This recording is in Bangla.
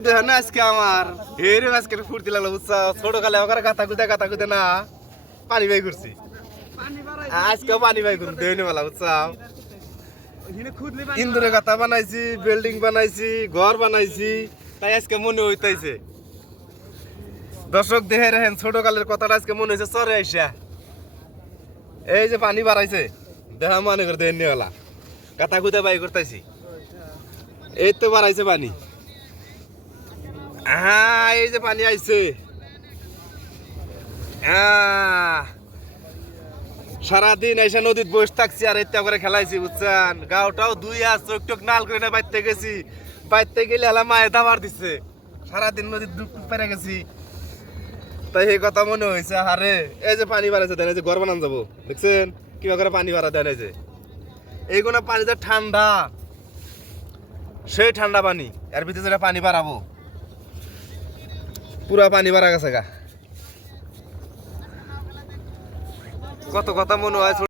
দেখো না আজকে আমার হেরে আজকে ফুর্তি লাগলো বুঝছো ছোট কালে ওখানে গাতা কুদে না পানি বাই করছি আজকে পানি বাই করছি দেয়নি বলা বুঝছো ইন্দুরে গাতা বানাইছি বিল্ডিং বানাইছি ঘর বানাইছি তাই আজকে মনে হইতাইছে দর্শক দেখে রাখেন ছোট কালের কথাটা আজকে মনে হয়েছে চরে আইসা এই যে পানি বাড়াইছে দেখা মনে করে দেয়নি বলা গাতা কুদে বাই করতেছি এই তো বাড়াইছে পানি হ্যাঁ এই যে পানি আইছে সারাদিন এসে নদীত বসে থাকছি আর ইত্যা করে খেলাইছি বুঝছেন গাওটাও দুই আর চোখ টোক নাল করে না বাইতে গেছি বাইতে গেলে এলা মায়ে দাবার দিচ্ছে সারাদিন নদীর ডুব পেরে গেছি তাই এই কথা মনে হয়েছে আরে এই যে পানি বাড়াইছে দেন এই যে ঘর বানান যাবো দেখছেন কিবা করে পানি বাড়া দেন এই যে এইগুলো পানি যে ঠান্ডা সেই ঠান্ডা পানি এর ভিতরে যেটা পানি বাড়াবো পুরা পানি বাড়া গেছে গা কত কথা মনে হয়।